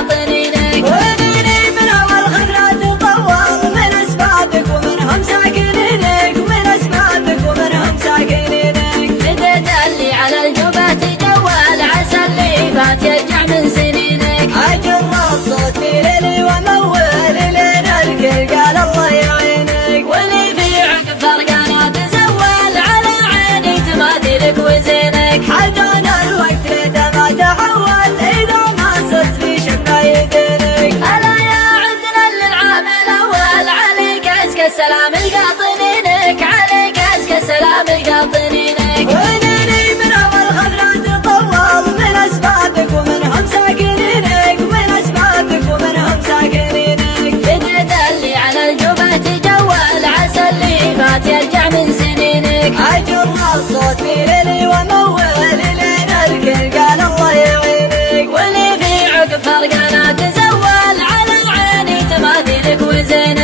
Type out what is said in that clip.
قاطنينك. وديني من أول خبرات طوال من أسبابك ومنهم ساكنينك، ومن أسبابك ومنهم ساكنينك. بديت اللي على الجبهة جوال عسى اللي فات يرجع من سنينك. أجر الصوت في ليلي ومول لين الكل قال الله يعينك. واللي في عقب فرقانات زوال على عيني تماثيلك وزينك. حجانا الوقت ليته ما تحول إذا ما صرت في شمايدينك. ألا يا عدنا للعام الأول عليك أزكى السلام القاطنينك، عليك أزكى السلام القاطنينك. وديني من أول خبرات طوال من أسبابك ومنهم ساكنينك، ومن أسبابك ومنهم ساكنينك. بديت اللي على الجبهة جوال عسى اللي فات يرجع من سنينك. أجر الصوت في ليلي ومول لين الكل قال الله يعينك. واللي في عقب فرقانات زوال على عيني تماثيلك وزينك.